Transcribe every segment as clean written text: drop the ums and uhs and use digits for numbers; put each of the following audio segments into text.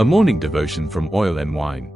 A morning devotion from Oil and Wine.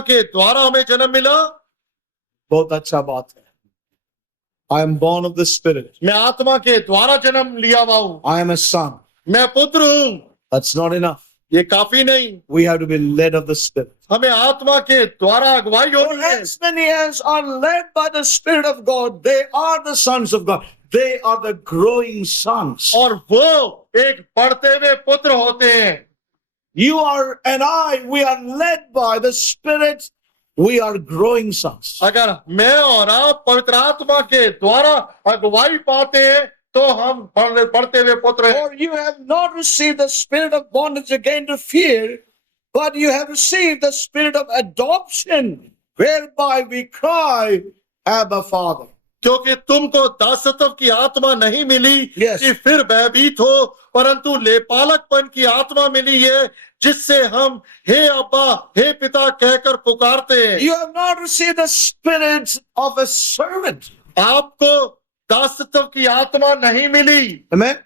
के द्वारा हमें जन्म मिला। बहुत अच्छा बात है। I am born of the Spirit. मैं आत्मा के द्वारा जन्म लिया हुआ हूं। I am a son. मैं पुत्र हूं। That's not enough. ये काफी नहीं। We have to be led of the Spirit. हमें आत्मा के द्वारा अगुवाई होनी है। As many as are led by the Spirit of God, they are the sons of God. They are the growing sons. और वो एक बढ़ते हुए पुत्र होते हैं। You are and I, we are led by the Spirit. We are growing sons. अगर मैं और आप पवित्र आत्मा के द्वारा अगुवाई पाते हैं तो हम बढ़ते हुए पुत्र हैं। For you have not received the spirit of bondage again to fear, but you have received the spirit of adoption, whereby we cry, Abba, Father. क्योंकि तुमको दासत्व की आत्मा नहीं मिली Yes. कि फिर भयभीत हो, परंतु लेपालकपन की आत्मा मिली है, जिससे हम हे अब्बा हे पिता कहकर पुकारते हैं। You have not received the spirit of a servant. आपको दासत्व की आत्मा नहीं मिली। Amen.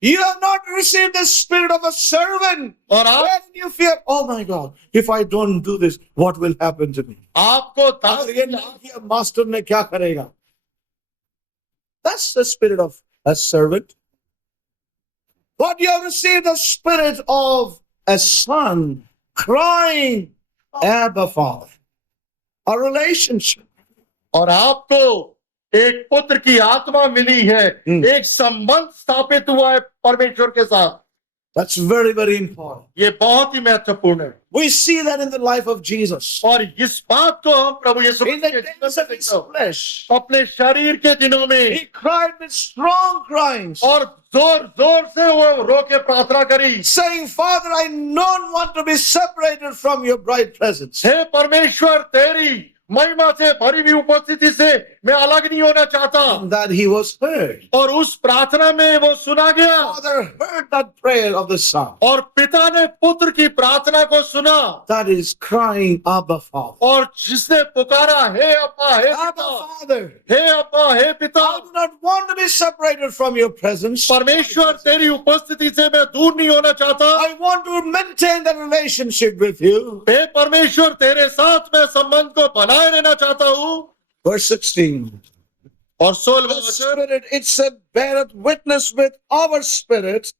You have not received the spirit of a servant. और आप When you fear, oh my God, if I don't do this, what will happen to me? आपको अगर ये नहीं किया, मास्टर ने क्या करेगा? That's the spirit of a servant. But you have received the spirit of a son crying, Abba, Father. A relationship. और आपको एक पुत्र की आत्मा मिली है, एक संबंध स्थापित हुआ है परमेश्वर के साथ। That's very, very important. ये बहुत ही महत्वपूर्ण है। We see that in the life of Jesus. और इस बात को हम प्रभु यीशु In the के जीवन days में of his देखते हैं। flesh, अपने शरीर के दिनों में he cried with strong cries, और जोर जोर से वो रो के प्रार्थना करी, saying, Father, I don't want to be separated from your bright presence. हे परमेश्वर तेरी महिमा से भरी हुई उपस्थिति से मैं अलग नहीं होना चाहता। And that he was heard. और उस प्रार्थना में वो सुना गया, Father heard that prayer of the son. और पिता ने पुत्र की प्रार्थना को सुना, That is crying, Abba, Father. और जिसने पुकारा हे अब्बा हे Abba, पिता, Father, हे अब्बा हे पिता। I do not want to be separated from your presence. परमेश्वर तेरी उपस्थिति से मैं दूर नहीं होना चाहता। I want to maintain the relationship with you. हे परमेश्वर तेरे साथ मैं संबंध को बनाए रहना चाहता हूँ। Verse 16. और 16वां The वचन, Spirit, it said, beareth witness with our spirit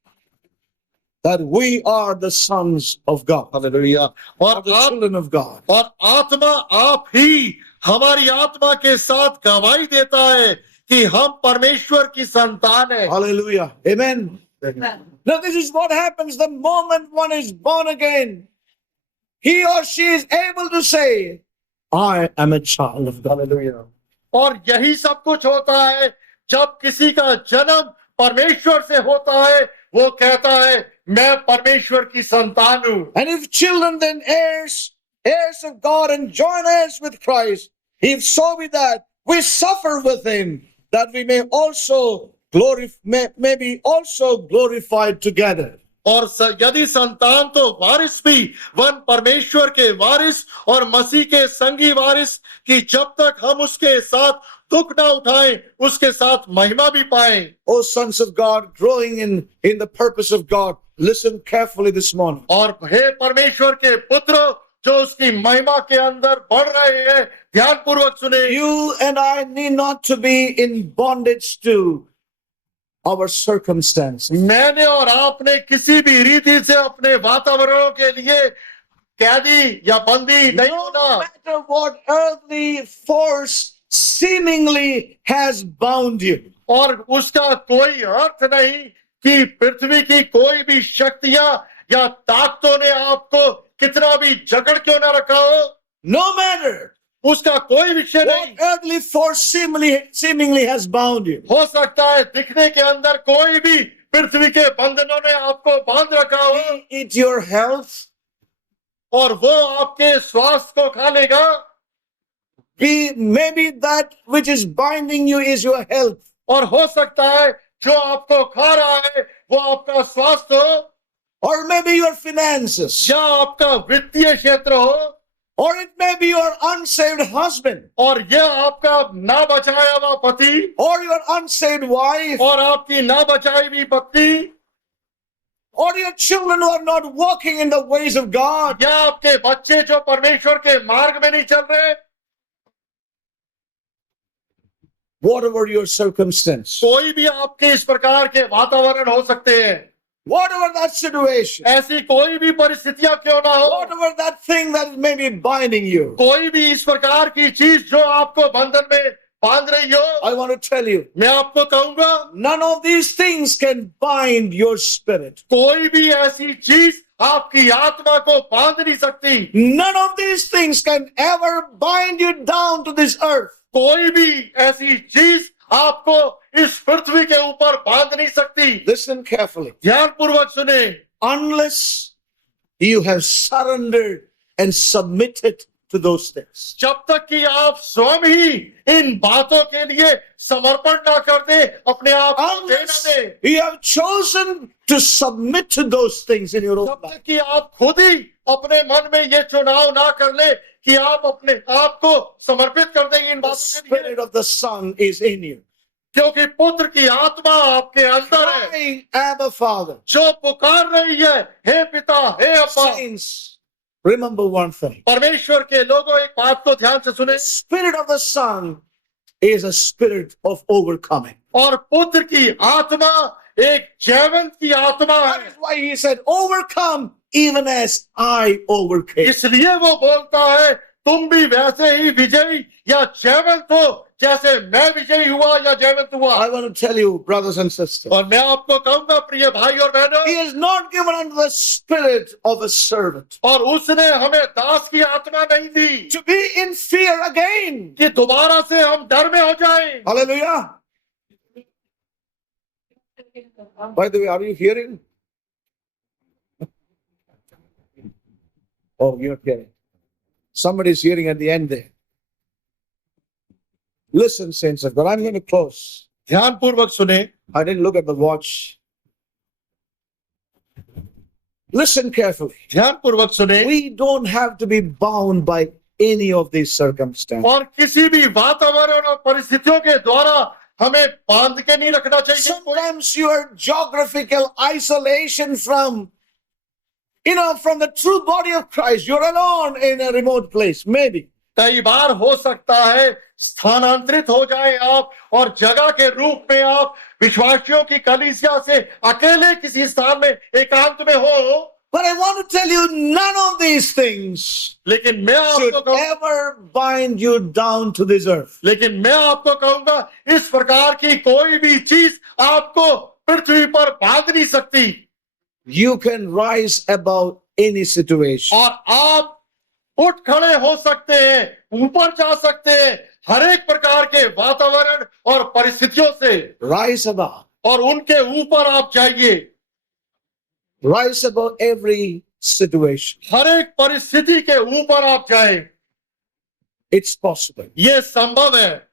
that we are the sons of God. Hallelujah. और Are the आप children of God. और आत्मा आप ही हमारी आत्मा के साथ गवाही देता है कि हम परमेश्वर की संतान है। Hallelujah. Amen. Now, this is what happens the moment one is born again. He or she is able to say, I am a child of God. Hallelujah. और यही सब कुछ होता है जब किसी का जन्म परमेश्वर से होता है, वो कहता है मैं परमेश्वर की संतान हूँ। And if children, then heirs, heirs of God and joint heirs with Christ, if so be that we suffer with him, that we may also may be also glorified together. और यदि संतान तो वारिस भी, वन परमेश्वर के वारिस और मसीह के संगी वारिस, कि जब तक हम उसके साथ दुख ना उठाएं, उसके साथ महिमा भी पाएं। O sons of God, growing in the purpose of God, listen carefully this morning. और हे परमेश्वर के पुत्र जो उसकी महिमा के अंदर बढ़ रहे हैं, ध्यान पूर्वक सुने। You and I need not to be in bondage to our circumstances. मैंने और आपने किसी भी रीति से अपने वातावरणों के लिए कैदी या बंदी नहीं No होना। matter what earthly force seemingly has bound you. और उसका कोई अर्थ नहीं कि पृथ्वी की कोई भी शक्तियां या ताकतों ने आपको कितना भी जकड़ क्यों ना रखा हो, No matter उसका कोई विषय what नहीं। earthly force seemingly has bound you. हो सकता है दिखने के अंदर कोई भी पृथ्वी के बंधनों ने आपको बांध रखा हो, Be it your health, और वो आपके स्वास्थ्य को खा लेगा। maybe that which is binding you is your health. और हो सकता है जो आपको खा रहा है वो आपका स्वास्थ्य हो, Or maybe your finances. या आपका वित्तीय क्षेत्र हो, Or it may be your unsaved husband. और यह आपका ना बचाया हुआ पति, Or your unsaved wife. और आपकी ना बचाई हुई पत्नी, Or your children who are not walking in the ways of God. या आपके बच्चे जो परमेश्वर के मार्ग में नहीं चल रहे। Whatever your circumstance. कोई भी आपके इस प्रकार के वातावरण हो सकते हैं, Whatever that situation. ऐसी कोई भी परिस्थितियां क्यों ना हो, Whatever that thing that may be binding you. कोई भी इस प्रकार की चीज जो आपको बंधन में बांध रही हो, I want to tell you, मैं आपको कहूंगा none of these things can bind your spirit. कोई भी ऐसी चीज आपकी आत्मा को बांध नहीं सकती। None of these things can ever bind you down to this earth. कोई भी ऐसी चीज आपको इस पृथ्वी के ऊपर बांध नहीं सकती। Listen carefully. ध्यान पूर्वक सुने। Unless you have surrendered and submitted to those things. जब तक कि आप स्वयं ही इन बातों के लिए समर्पण ना कर दे, अपने आप को दे ना Unless they, you have chosen to submit to those things in your own जब life. तक कि आप खुद ही अपने मन में ये चुनाव ना कर ले कि आप अपने आप को समर्पित कर देंगे इन The बातों के लिए, Spirit of the Son is in you. क्योंकि पुत्र की आत्मा आपके अंदर है, Crying, Abba Father. जो पुकार रही है, हे पिता, हे अब्बा। Saints, remember one thing. परमेश्वर के लोगों, एक बात को ध्यान से सुने, The Spirit of the Son is a spirit of overcoming. और पुत्र की आत्मा एक जयवंत की आत्मा That है। is why he said, overcome even as I overcame. इसलिए वो बोलता है, तुम भी वैसे ही विजयी या जयवंत हो जैसे मैं विजयी हुआ या जयवंत हुआ। I want to tell you, brothers and sisters, और मैं आपको कहूंगा प्रिय भाई और बहनों, he is not given unto the spirit of a servant और उसने हमें दास की आत्मा नहीं दी to be in fear again. कि दोबारा से हम डर में हो जाएं। Hallelujah. By the way, are you hearing? Oh, you're hearing. Somebody's hearing at the end there. Listen, saints of God, I'm going to close. ध्यान पूर्वक सुने, I didn't look at the watch. Listen carefully. ध्यान पूर्वक सुने, We don't have to be bound by any of these circumstances. और किसी भी वातावरण और परिस्थितियों के द्वारा हमें बांध के नहीं रखना चाहिए। Sometimes your geographical isolation from the true body of Christ, you're alone in a remote place, maybe. कई बार हो सकता है स्थानांतरित हो जाए आप, और जगह के रूप में आप विश्वासियों की कलीसिया से अकेले किसी स्थान में एकांत में हो। But I want to tell you, none of these things लेकिन मैं should आपको कहूँ, ever bind you down to this earth. लेकिन मैं आपको कहूंगा, इस प्रकार की कोई भी चीज आपको पृथ्वी पर बांध नहीं सकती, You can rise above any situation. और आप उठ खड़े हो सकते हैं, ऊपर जा सकते हैं हर एक प्रकार के वातावरण और परिस्थितियों से, Rise above. और उनके ऊपर आप जाइए। Rise above every situation. हर एक परिस्थिति के ऊपर आप जाएं, It's possible. ये संभव है।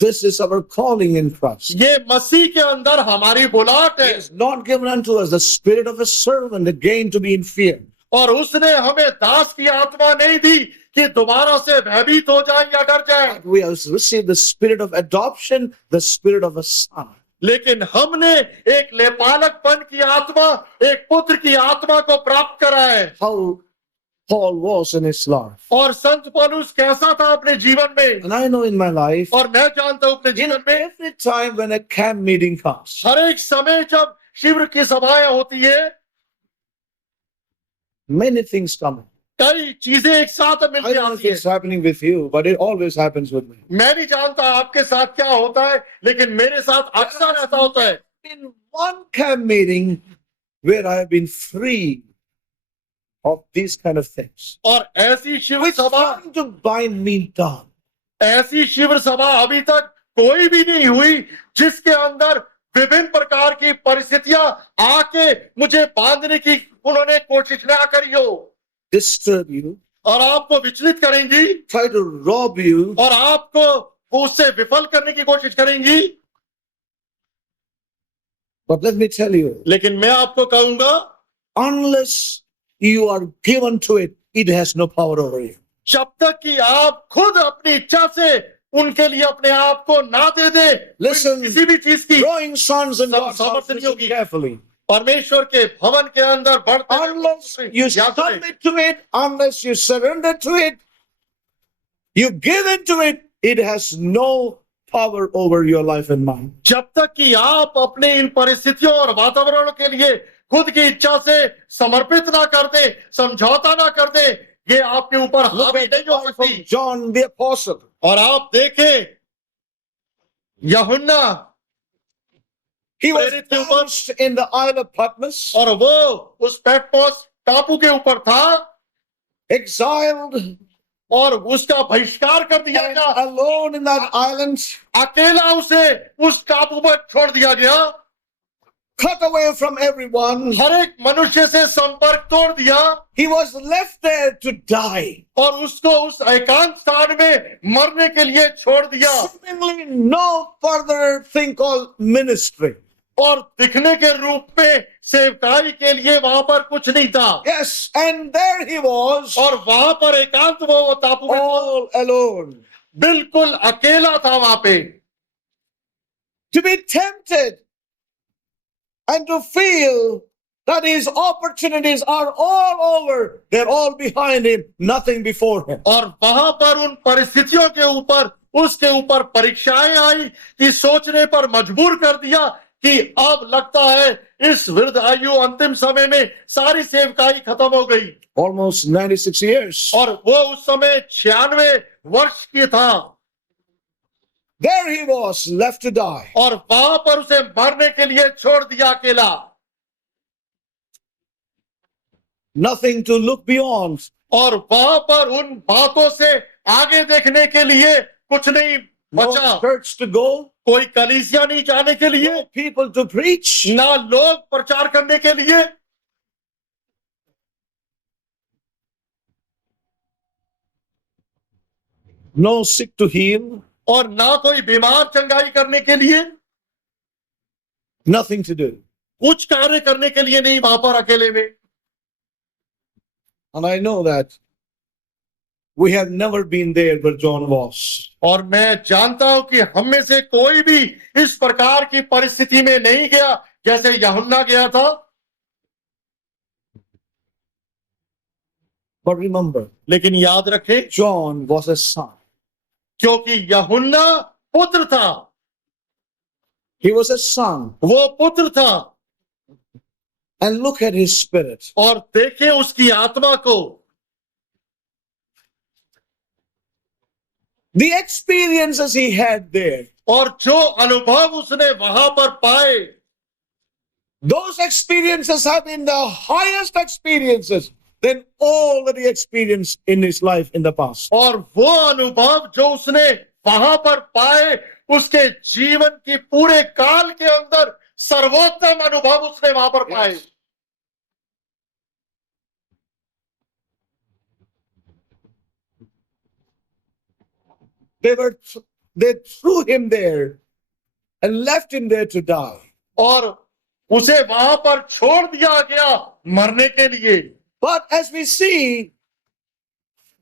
This is our calling in Christ. ये मसीह के अंदर हमारी बुलाहट He है, has not given unto us the spirit of a servant again to be in fear. और उसने हमें दास की आत्मा नहीं दी कि दोबारा से भयभीत हो जाए या डर जाए, But we have received the spirit of adoption, the spirit of a son. लेकिन हमने एक लेपालकपन की आत्मा, एक पुत्र की आत्मा को प्राप्त करा है। How Paul was in his life. और संत पौलुस कैसा था अपने जीवन में, And I know in my life, और मैं जानता हूं अपने जीवन में, every time when a camp meeting comes, हर एक समय जब शिविर की सभाएं होती है, many things come. कई चीजें एक साथ I मिलकर don't know if आती है। it's happening with you, but it always happens with me. मैं नहीं जानता आपके साथ क्या होता है, लेकिन मेरे साथ अक्सर ऐसा होता है। In one camp meeting where I have been free of these kind of things, और ऐसी शिविर which सभा, trying to bind me down. ऐसी शिविर सभा अभी तक कोई भी नहीं हुई जिसके अंदर विभिन्न प्रकार की परिस्थितियां आके मुझे बांधने की उन्होंने कोशिश ना करी हो, Disturb you, और आपको विचलित करेंगी, try to rob you, और आपको उससे विफल करने की कोशिश करेंगी। but let me tell you, लेकिन मैं आपको कहूंगा, unless you are given to it, it has no power over you. जब तक कि आप खुद अपनी इच्छा से उनके लिए अपने आप को ना दे दे, Listen, किसी भी चीज की, Growing sons and daughters, समर्थन listen योगी। carefully. परमेश्वर के भवन के अंदर बढ़ते Unless you याद रहे, submit to it, unless you surrender to it, you give into it, it has no power over your life and mind. जब तक कि आप अपने इन परिस्थितियों और वातावरणों के लिए खुद की इच्छा से समर्पित ना कर दे, समझौता ना कर दे, ये आपके ऊपर Look हावी at the नहीं हो life of सकती। John the Apostle. और आप देखें यूहन्ना, He was प्रेरित के ऊपर, banished in the Isle of Patmos, और वो उस पेटमोस टापू के ऊपर था, exiled और उसका बहिष्कार कर दिया and गया, alone in that island. अकेला उसे उस टापू पर छोड़ दिया गया। cut away from everyone. हर एक मनुष्य से संपर्क तोड़ दिया He was left there to die. और उसको उस एकांत स्थान में मरने के लिए छोड़ दिया Seemingly no further thing called ministry. और दिखने के रूप में सेवकाई के लिए वहां पर कुछ नहीं था Yes, and there he was, और वहां पर एकांत वो टापू में all alone. बिल्कुल अकेला था वहां पे To be tempted and to feel that his opportunities are all over. They're all behind him, nothing before him. और वहां पर उन परिस्थितियों के ऊपर उसके ऊपर परीक्षाएं आई कि सोचने पर मजबूर कर दिया कि अब लगता है इस वृद्ध आयु अंतिम समय में सारी सेवकाई खत्म हो गई Almost 96 years. और वो उस समय 96 वर्ष की था There he was, left to die. और वहां पर उसे मरने के लिए छोड़ दिया अकेला Nothing to look beyond. और वहां पर उन बातों से आगे देखने के लिए कुछ नहीं बचा No church to go, कोई कलीसिया नहीं जाने के लिए no people to preach. ना लोग प्रचार करने के लिए No sick to heal, और ना कोई बीमार चंगाई करने के लिए nothing to do. कुछ कार्य करने के लिए नहीं वहां पर अकेले में And I know that we have never been there where John was. और मैं जानता हूं कि हम में से कोई भी इस प्रकार की परिस्थिति में नहीं गया जैसे यूहन्ना गया था But remember, लेकिन याद रखें John was a son. क्योंकि यूहन्ना पुत्र था He was a son. वो पुत्र था And look at his spirit. और देखें उसकी आत्मा को The experiences he had there, और जो अनुभव उसने वहां पर पाए those experiences have been the highest experiences than all that he experienced in his life in the past. और वो अनुभव जो उसने वहां पर पाए उसके जीवन की पूरे काल के अंदर सर्वोत्तम अनुभव उसने वहां पर पाए They threw him there and left him there to die. और उसे वहां पर छोड़ दिया गया मरने के लिए But as we see,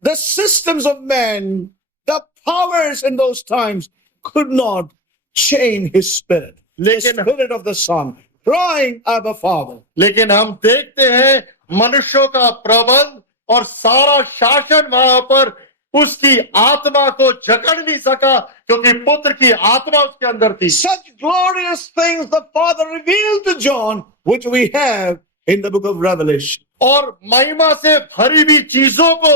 the systems of man, the powers in those times could not change his spirit. The spirit of the Son, crying, Abba, Father. लेकिन हम देखते हैं मनुष्यों का प्रबंध और सारा शासन वहां पर उसकी आत्मा को जकड़ नहीं सका क्योंकि पुत्र की आत्मा उसके अंदर थी Such glorious things the Father revealed to John, which we have in the book of Revelation. और महिमा से भरी हुई चीजों को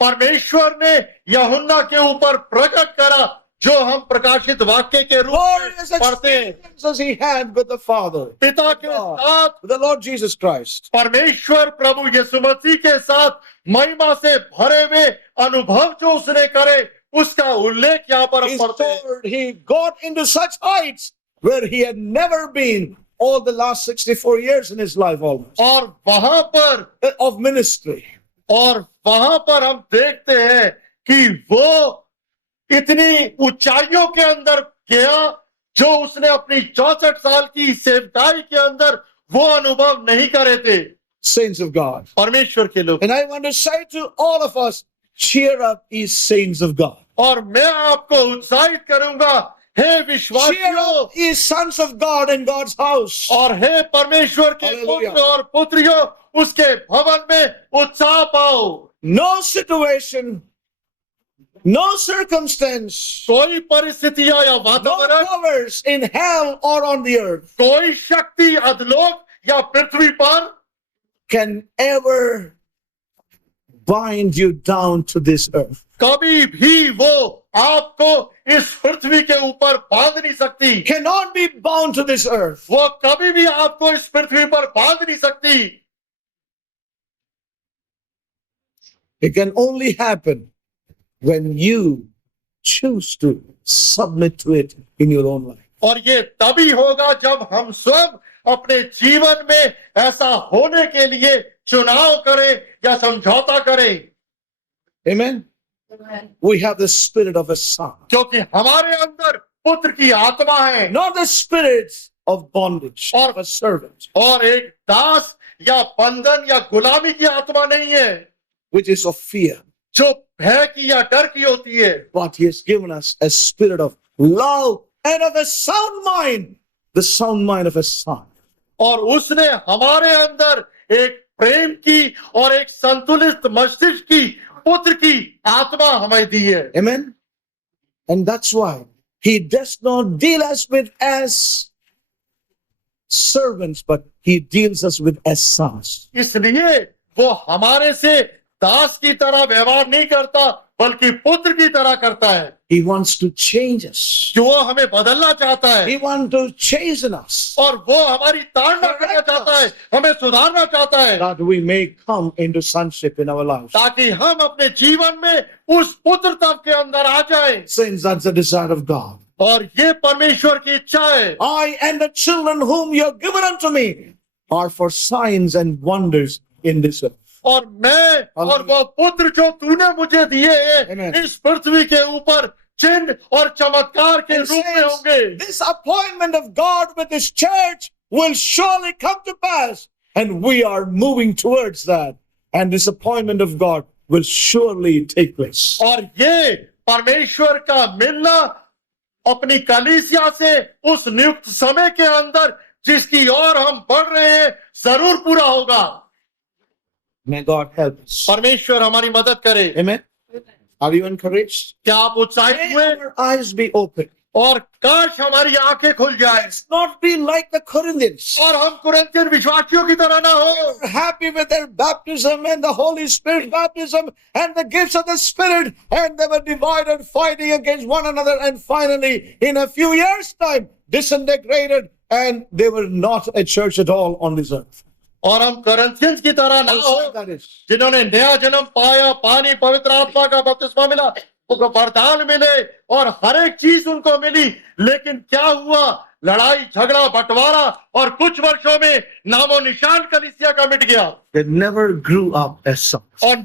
परमेश्वर ने यूहन्ना के ऊपर प्रकट करा जो हम प्रकाशित वाक्य के रूप Glorious में पढ़ते हैं experiences he had with the Father, पिता के साथ with the Lord Jesus Christ. परमेश्वर प्रभु यीशु मसीह के साथ महिमा से भरे हुए अनुभव जो उसने करे उसका उल्लेख यहाँ पर हम He's पढ़ते हैं told he got into such heights where he had never been all the last 64 years in his life almost और वहां पर of ministry. और वहां पर हम देखते हैं कि वो इतनी ऊंचाइयों के अंदर गया जो उसने अपनी 64 साल की सेवकाई के अंदर वो अनुभव नहीं करे थे Saints of God. परमेश्वर के लोग And I want to say to all of us, cheer up, ye saints of God. और मैं आपको उत्साहित करूंगा हे Cheer विश्वासियों up, ye sons of God in God's house. और हे परमेश्वर के Hallelujah. पुत्र और पुत्रियों उसके भवन में उत्साह पाओ No situation, no circumstance, कोई परिस्थितियां या no वातावरण powers in hell or on the earth कोई शक्ति अधलोक या पृथ्वी पर can ever bind you down to this earth. कभी भी वो आपको इस पृथ्वी के ऊपर बांध नहीं सकती Cannot be bound to this earth. वो कभी भी आपको इस पृथ्वी पर बांध नहीं सकती It can only happen when you choose to submit to it in your own life. और ये तभी होगा जब हम सब अपने जीवन में ऐसा होने के लिए चुनाव करें या समझौता करें, Amen. We have the spirit of a son, क्योंकि हमारे अंदर पुत्र की आत्मा है, not the spirit of bondage Or- of a servant, और एक दास या बंधन या गुलामी की आत्मा नहीं है which is of fear. जो भय की या डर की होती है, But he has given us a spirit of love and of a sound mind, the sound mind of a son. और उसने हमारे अंदर एक प्रेम की और एक संतुलित मस्तिष्क की पुत्र की आत्मा हमें दी है। Amen. And that's why he does not deal us with as servants, but he deals us with as sons. इसलिए वो हमारे से दास की तरह व्यवहार नहीं करता बल्कि पुत्र की तरह करता है, He wants to change us. कि वो हमें बदलना चाहता है He wants to chasten us, और वो हमारी ताड़ना करना चाहता है, हमें सुधारना चाहता है, that we may come into sonship in our lives. ताकि हम अपने जीवन में उस पुत्रत्व के अंदर आ जाएं। Saints, that's the desire of God. और ये परमेश्वर की इच्छा है, I and the children whom you have given unto me are for signs and wonders in this earth. और मैं और वो पुत्र जो तूने मुझे दिए हैं Amen. इस पृथ्वी के ऊपर चिन्ह और चमत्कार के And रूप में saints, होंगे। this appointment of God with His church will surely come to pass, and we are moving towards that. And this appointment of God will surely take place. और ये परमेश्वर का मिलना अपनी कलीसिया से उस नियुक्त समय के अंदर जिसकी ओर हम बढ़ रहे हैं जरूर पूरा होगा। May God help us. परमेश्वर हमारी मदद करे। Amen. Are you encouraged? क्या आप उत्साहित May हुए? our eyes be open. और काश हमारी आंखें खुल जाए Let's not be like the Corinthians. और हम कुरिन्थियन विश्वासियों की तरह ना हो, They're happy with their baptism and the Holy Spirit baptism and the gifts of the Spirit, and they were divided, fighting against one another, and finally, in a few years' time, disintegrated, and they were not a church at all on this earth. और हम कुरिन्थियंस की तरह ना How हो sad that is. जिन्होंने नया जन्म पाया, पानी पवित्र आत्मा का बपतिस्मा मिला, उनको वरदान मिले और हर एक चीज उनको मिली, लेकिन क्या हुआ? लड़ाई झगड़ा बंटवारा और कुछ वर्षों में नामो निशान कलीसिया का मिट गया They never grew up as sons. और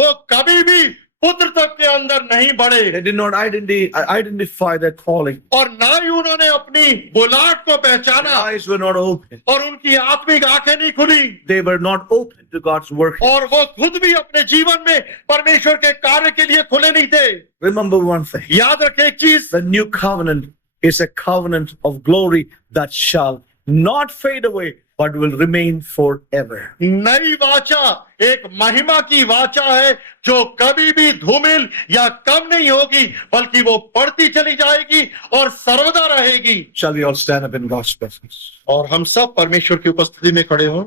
वो कभी भी पुत्र तक के अंदर नहीं बढ़े They did not identify their calling. और ना ही उन्होंने अपनी बुलाहट को Their पहचाना eyes were not open. और उनकी आत्मिक आंखें नहीं खुली They were not open to God's work. और वो खुद भी अपने जीवन में परमेश्वर के कार्य के लिए खुले नहीं थे। Remember one thing. याद रखें एक चीज, The new covenant is a covenant of glory that shall not fade away, but will remain forever. नई वाचा एक महिमा की वाचा है जो कभी भी धूमिल या कम नहीं होगी बल्कि वो बढ़ती चली जाएगी और सर्वदा रहेगी। Shall we all stand up in God's presence? और हम सब परमेश्वर की उपस्थिति में खड़े हों।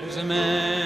There's a man